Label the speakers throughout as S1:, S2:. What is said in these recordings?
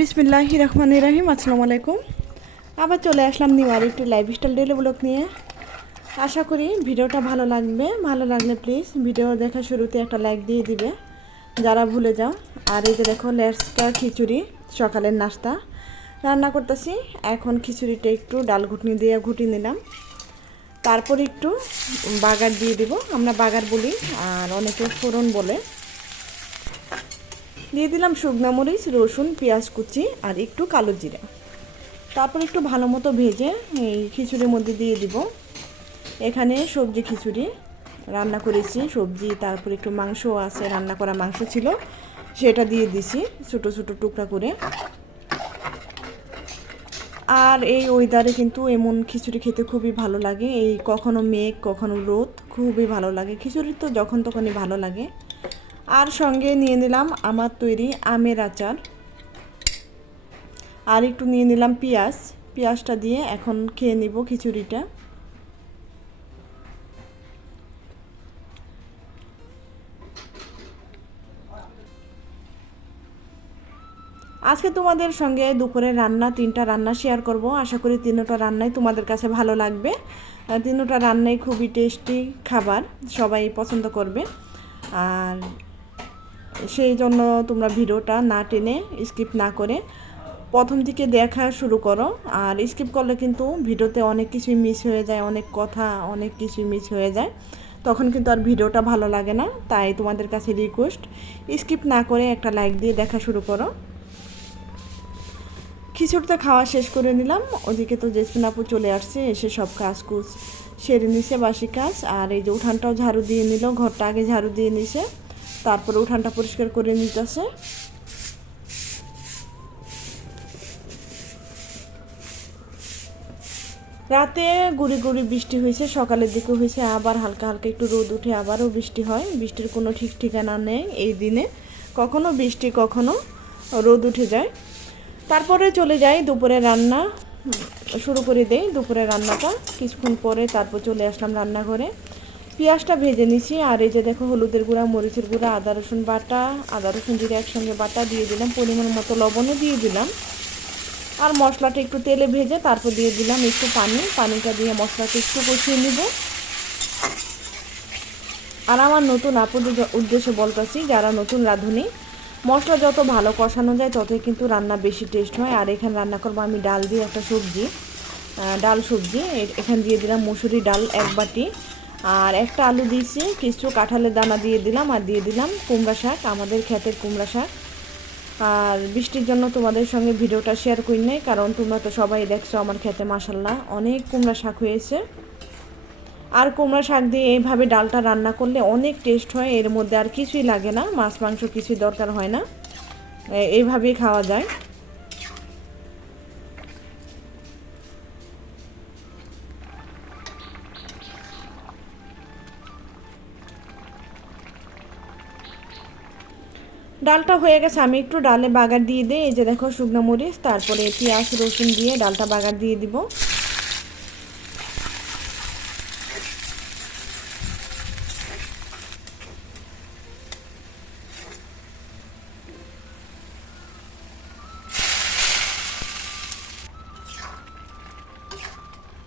S1: বিসমিল্লাহ রহমান রাহিম, আসসালামু আলাইকুম। আবার চলে আসলাম নিউ আর একটি লাইফস্টাইল ডেলি ব্লগ নিয়ে। আশা করি ভিডিওটা ভালো লাগবে। ভালো লাগলে প্লিজ ভিডিও দেখা শুরুতে একটা লাইক দিয়ে দিবে, যারা ভুলে যাও। আর এই যে দেখো লেসটা খিচুড়ি, সকালের নাস্তা। রান্না করতেছি, এখন খিচুড়িটা একটু ডাল ঘুটনি দিয়ে ঘুটি নিলাম। তারপর একটু বাগার দিয়ে দিব। আমরা বাগার বলি, আর অনেকে ফোড়ন বলে। দিয়ে দিলাম শুকনো মরিচ, রসুন, পেঁয়াজ কুচি আর একটু কালো জিরা। তারপর একটু ভালো মতো ভেজে এই খিচুড়ির মধ্যে দিয়ে দিব। এখানে সবজি খিচুড়ি রান্না করেছি, সবজি, তারপর একটু মাংস আছে, রান্না করা মাংস ছিল, সেটা দিয়ে দিছি ছোটো ছোটো টুকরা করে। আর এই ওয়েদারে কিন্তু এমন খিচুড়ি খেতে খুবই ভালো লাগে, এই কখনো মেঘ, কখনো রোদ, খুবই ভালো লাগে। খিচুড়ি তো যখন তখনই ভালো লাগে। আর সঙ্গে নিয়ে নিলাম আমার তৈরি আমের আচার। আর একটু নিয়ে নিলাম পেঁয়াজ। পেঁয়াজটা দিয়ে এখন খেয়ে নিব খিচুড়িটা। আজকে তোমাদের সঙ্গে দুপুরে রান্না, তিনটা রান্না শেয়ার করব। আশা করি তিনটা রান্নাই তোমাদের কাছে ভালো লাগবে। তিনটা রান্নাই খুবই টেস্টি খাবার, সবাই পছন্দ করবে। আর সেই জন্য তোমরা ভিডিওটা না টেনে স্কিপ না করে প্রথম থেকে দেখা শুরু করো। আর স্কিপ করলে কিন্তু ভিডিওতে অনেক কিছুই মিস হয়ে যায়, অনেক কথা, অনেক কিছুই মিস হয়ে যায়। তখন কিন্তু আর ভিডিওটা ভালো লাগে না, তাই তোমাদের কাছে রিকোয়েস্ট স্কিপ না করে একটা লাইক দিয়ে দেখা শুরু করো। খিচুড়িতে খাওয়া শেষ করে নিলাম। ওদিকে তো জেসমিন আপু চলে আসছে, এসে সব কাজ কুচ সেরে নিছে, বাসি কাজ। আর এই যে উঠানটাও ঝাড়ু দিয়ে নিল, ঘরটা আগে ঝাড়ু দিয়ে নিছে। তারপরে উঠানটা পরিষ্কার করে নিতেছে। রাতে গুড়ি গুড়ি বৃষ্টি হয়েছে, সকালের দিকে হয়েছে, আবার হালকা হালকা একটু রোদ উঠে আবারও বৃষ্টি হয়। বৃষ্টির কোনো ঠিক ঠিকানা নেই এই দিনে। কখনো বৃষ্টি, কখনো রোদ উঠে যায়। তারপরে চলে যাই দুপুরে রান্না। শুরু করে দেই দুপুরে রান্নাটা। কিছুক্ষণ পরে তারপর চলে আসলাম রান্নাঘরে। পেঁয়াজটা ভেজে নিছি, আর এই যে দেখো হলুদের গুঁড়া, মরিচের গুঁড়া, আদা রসুন বাটা, আদা রসুন জিরে একসঙ্গে বাটা দিয়ে দিলাম, পরিমাণ মতো লবণও দিয়ে দিলাম। আর মশলাটা একটু তেলে ভেজে তারপর দিয়ে দিলাম একটু পানি, পানিটা দিয়ে মশলাটা একটু কষিয়ে নিব। আর আমার নতুন আপুদের উদ্দেশ্যে বলতেছি, যারা নতুন রাঁধুনি, মশলা যত ভালো কষানো যায় ততই কিন্তু রান্না বেশি টেস্ট হয়। আর এখানে রান্না করব আমি ডাল দিয়ে একটা সবজি ডাল সবজি এখানে দিয়ে দিলাম মুসুরি ডাল এক বাটি। আর একটা আলু দিয়েছি, কিছু কাঁঠালের দানা দিয়ে দিলাম আর দিয়ে দিলাম কুমড়া শাক, আমাদের ক্ষেতের কুমড়া শাক। আর বৃষ্টির জন্য তোমাদের সঙ্গে ভিডিওটা শেয়ার করি নাই, কারণ তোমরা তো সবাই দেখছ আমার খেতে মাসাল্লাহ অনেক কুমড়া শাক হয়েছে। আর কুমড়া শাক দিয়ে এইভাবে ডালটা রান্না করলে অনেক টেস্ট হয়, এর মধ্যে আর কিছুই লাগে না, মাছ, মাংস কিছুই দরকার হয় না। এইভাবেই খাওয়া যায়। ডালটা হয়ে গেছে, আমি একটু ডালে বাগার দিয়ে দিই, এই যে দেখো শুকনো মরিচ, তারপরে পেঁয়াজ, রসুন দিয়ে ডালটা বাগার দিয়ে দিব।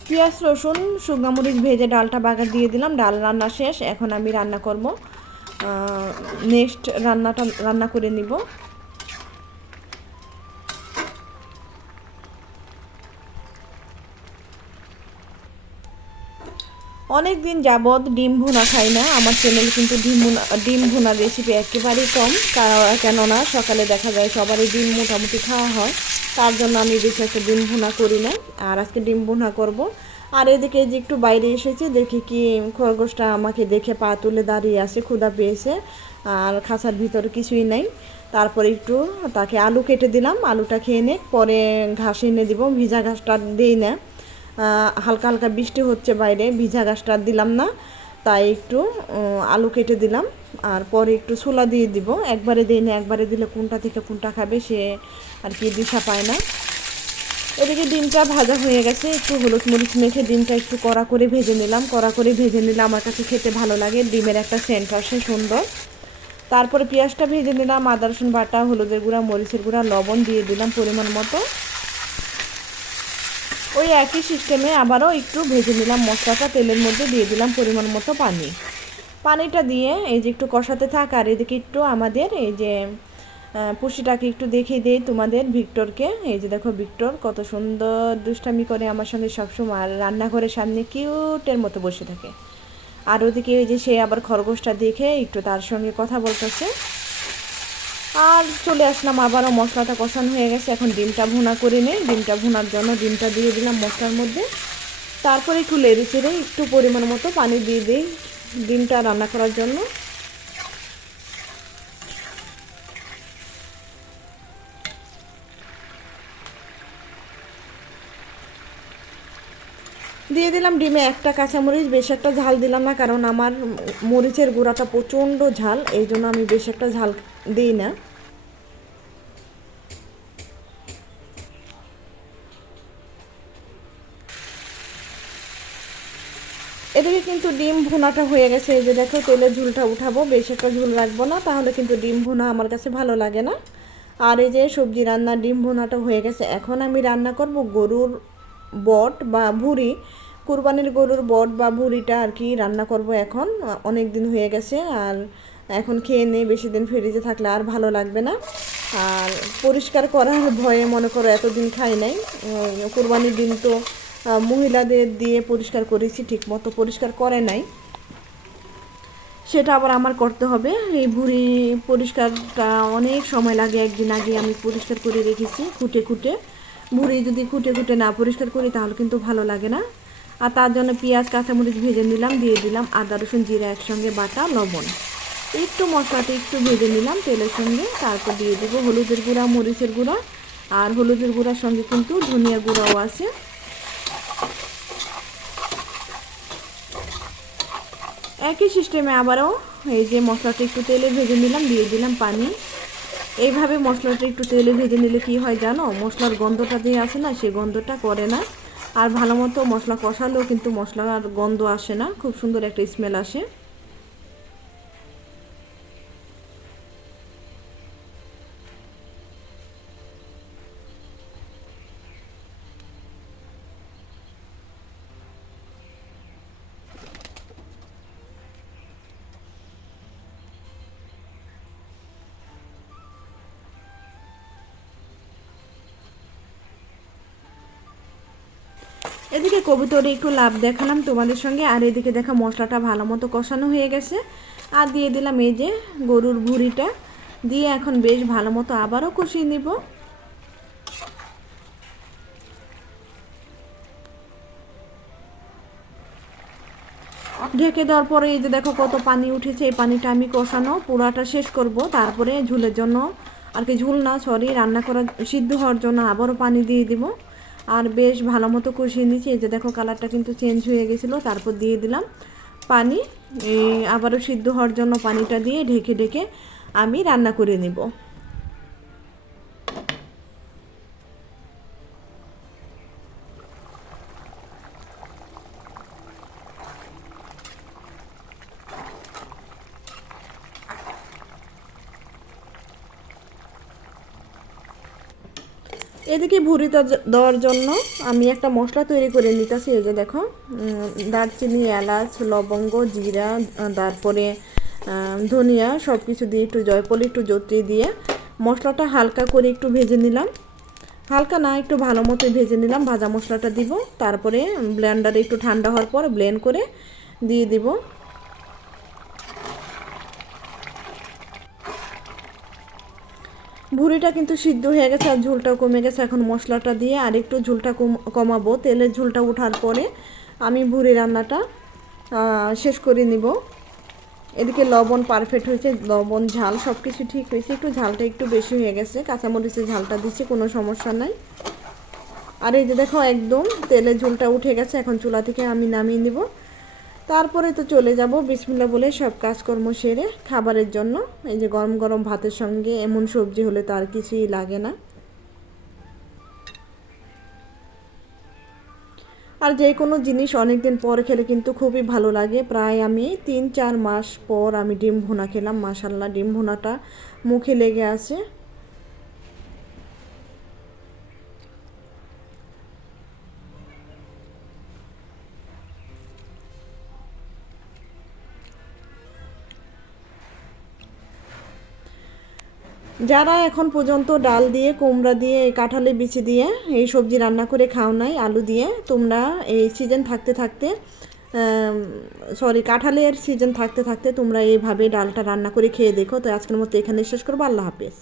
S1: পেঁয়াজ, রসুন, শুকনো মরিচ ভেজে ডালটা বাগার দিয়ে দিলাম, ডাল রান্না শেষ, এখন আমি রান্না করব। নেক্সট রান্নাটা, রান্না করে নিব। অনেক দিন যাবৎ ডিম ভুনা খাই না, আমার চ্যানেল কিন্তু ডিম ভুনা, ডিম ভুনার রেসিপি একেবারেই কম কেননা সকালে দেখা যায় সবারই ডিম মোটামুটি খাওয়া হয়, তার জন্য আমি বেশি একটা ডিম ভুনা করি না আর আজকে ডিম ভুনা করব। আর এদিকে যে একটু বাইরে এসেছে, দেখি কি খরগোশটা আমাকে দেখে পা তুলে দাঁড়িয়ে আছে ক্ষুদা পেয়েছে। আর খাঁচার ভিতরে কিছুই নাই। তারপরে একটু তাকে আলু কেটে দিলাম, আলুটা খেয়ে নে, পরে ঘাস এনে দিব। ভিজা ঘাসটা দিই না। হালকা হালকা বৃষ্টি হচ্ছে বাইরে, ভিজা ঘাসটা দিলাম না। তাই একটু আলু কেটে দিলাম। আর পরে একটু ছোলা দিয়ে দিব। একবারে দিই না, একবারে দিলে কোনটা থেকে কোনটা খাবে সে আর কি দিশা পায় না। এদিকে ডিমটা ভাজা হয়ে গেছে, একটু হলুদ মরিচ মেখে ডিমটা একটু কড়া করে ভেজে নিলাম। কড়া করে ভেজে নিলে আমার কাছে খেতে ভালো লাগে, ডিমের একটা সেন্ট আসে সুন্দর। তারপরে পেঁয়াজটা ভেজে নিলাম, আদা, রসুন বাটা, হলুদের গুঁড়া, মরিচের গুঁড়া, লবণ দিয়ে দিলাম পরিমাণ মতো। ওই একই সিস্টেমে আবারও একটু ভেজে নিলাম মশলাটা, তেলের মধ্যে দিয়ে দিলাম পরিমাণ মতো পানি। পানিটা দিয়ে এই যে একটু কষাতে থাক আর এদিকে একটু আমাদের এই যে পুষিটাকে একটু দেখিয়ে দিই তোমাদের, ভিক্টরকে। এই যে দেখো ভিক্টর, কত সুন্দর দুষ্টামি করে আমার সঙ্গে সবসময়। রান্নাঘরের সামনে কিউটের মতো বসে থাকে। আর ওদিকে ওই যে সে আবার খরগোশটা দেখে একটু তার সঙ্গে কথা বলতেছে। আর চলে আসলাম আবারও, মশলাটা কষানো হয়ে গেছে। এখন ডিমটা ভুনা করে নিই। ডিমটা ভুনার জন্য ডিমটা দিয়ে দিলাম মশলার মধ্যে। তারপরে একটু লেড়ে চেড়ে একটু পরিমাণ মতো পানি দিয়ে দিই ডিমটা রান্না করার জন্য। দিয়ে দিলাম ডিমে একটা কাঁচামরিচ, বেশ একটা ঝাল দিলাম না, কারণ আমার মরিচের গুঁড়াটা প্রচণ্ড ঝাল, এই জন্য আমি বেশ একটা ঝাল দিই না। এদিকে কিন্তু ডিম ভোনাটা হয়ে গেছে, এই যে দেখো তেলের ঝুলটা উঠাবো, বেশ একটা ঝুল রাখব না, তাহলে কিন্তু ডিম ভুনা আমার কাছে ভালো লাগে না। আর এই যে সবজি রান্না ডিম ভুনাটা হয়ে গেছে, এখন আমি রান্না করব গরুর বট বা ভুড়ি কুরবানির গরুর বট বা ভুড়িটা আর কি রান্না করব এখন। অনেক দিন হয়ে গেছে আর এখন খেয়ে নেই বেশি দিন ফ্রিজে থাকলে আর ভালো লাগবে না। আর পরিষ্কার করার ভয়ে মনে করো এতদিন খাই নাই। কুরবানির দিন তো মহিলাদের দিয়ে পরিষ্কার করেছি ঠিক মতো পরিষ্কার করে নাই। সেটা আবার আমার করতে হবে। এই ভুঁড়ি পরিষ্কারটা অনেক সময় লাগে, একদিন আগে আমি পরিষ্কার করে রেখেছি খুঁটে খুঁটে। ভুঁড়ি যদি খুঁটে খুঁটে না পরিষ্কার করি তাহলে কিন্তু ভালো লাগে না। আর তার জন্য পেঁয়াজ, কাঁচামরিচ ভেজে নিলাম, দিয়ে দিলাম আদা, রসুন, জিরা একসঙ্গে, বাটা, লবণ। একটু মশলাটা একটু ভেজে নিলাম তেলের সঙ্গে, তারপর দিয়ে দেবো হলুদের গুঁড়া, মরিচের গুঁড়া। আর হলুদের গুঁড়ার সঙ্গে কিন্তু ধনিয়া গুঁড়াও আছে। একই সিস্টেমে আবারও এই যে মশলাটা একটু তেলে ভেজে নিলাম, দিয়ে দিলাম পানি। এইভাবে মশলাটা একটু তেলে ভেজে নিলে কি হয় জানো? মশলার গন্ধটা যে আসে না, সে গন্ধটা করে না। আর ভালো মতো মশলা কষালেও কিন্তু মশলার গন্ধ আসে না। খুব সুন্দর একটা স্মেল আসে। এদিকে কবুতরে একটু লাভ দেখালাম তোমাদের সঙ্গে, আর এদিকে দেখা মশলাটা ভালো মতো কষানো হয়ে গেছে। আর দিয়ে দিলাম এই যে গরুর ভুড়িটা, দিয়ে এখন বেশ ভালো মতো আবারও কষিয়ে নিব। ঢেকে দেওয়ার পরে এই যে দেখো কত পানি উঠেছে, এই পানিটা আমি কষানো পুরাটা শেষ করব, তারপরে ঝুলের জন্য আর কি ঝুল না সরি রান্না করা সিদ্ধ হওয়ার জন্য আবারও পানি দিয়ে দিব। আর বেশ ভালো মতো কষিয়ে নিয়েছি। এই যে দেখো কালারটা কিন্তু চেঞ্জ হয়ে গেছিল, তারপর দিয়ে দিলাম পানি। এই আবারও সিদ্ধ হওয়ার জন্য পানিটা দিয়ে ঢেকে ঢেকে আমি রান্না করে নেব। এদিকে ভুড়ি দেওয়ার জন্য আমি একটা মশলা তৈরি করে নিতেছি, এই যে দেখো দারচিনি, এলাচ, লবঙ্গ, জিরা তারপরে ধনিয়া সব কিছু দিয়ে একটু জয়পল একটু জত্রি দিয়ে মশলাটা হালকা করে একটু ভেজে নিলাম। হালকা না, একটু ভালো মতো ভেজে নিলাম, ভাজা মশলাটা দিব, তারপরে ব্লেন্ডারে একটু ঠান্ডা হওয়ার পর ব্লেন্ড করে দিয়ে দিব। ভুড়িটা কিন্তু সিদ্ধ হয়ে গেছে আর ঝোলটাও কমে গেছে। এখন মশলাটা দিয়ে আর একটু ঝোলটা কমাবো। তেলের ঝোলটা ওঠার পরে আমি ভুড়ি রান্নাটা শেষ করে নিব। এদিকে লবণ পারফেক্ট হয়েছে, লবণ, ঝাল সব কিছু ঠিক হয়েছে। একটু ঝালটা একটু বেশি হয়ে গেছে, কাঁচামরিচের ঝালটা দিচ্ছে, কোনো সমস্যা নাই। আর এই যে দেখো, একদম তেলের ঝোলটা উঠে গেছে। এখন চুলা থেকে আমি নামিয়ে নিব। তারপরে তো চলে যাব বিসমিল্লা বলে সব কাজকর্ম সেরে খাবারের জন্য। এই যে গরম গরম ভাতের সঙ্গে এমন সবজি হলে তো আর কিছুই লাগে না। আর যে কোনো জিনিস অনেক দিন পর খেলে কিন্তু খুবই ভালো লাগে। প্রায় আমি তিন চার মাস পর আমি ডিম ভুনা খেলাম মাসাল্লাহ ডিম ভুনাটা মুখে লেগে আছে। যারা এখন পর্যন্ত ডাল দিয়ে, কুমড়া দিয়ে কাঁঠালে বিচি দিয়ে এই সবজি রান্না করে খাও নাই, আলু দিয়ে, তোমরা এই সিজন থাকতে থাকতে সরি কাঁঠালের সিজন থাকতে থাকতে তোমরা এইভাবে ডালটা রান্না করে খেয়ে দেখো। তো আজকের মতো এখানে শেষ করব। আল্লাহ হাফেজ।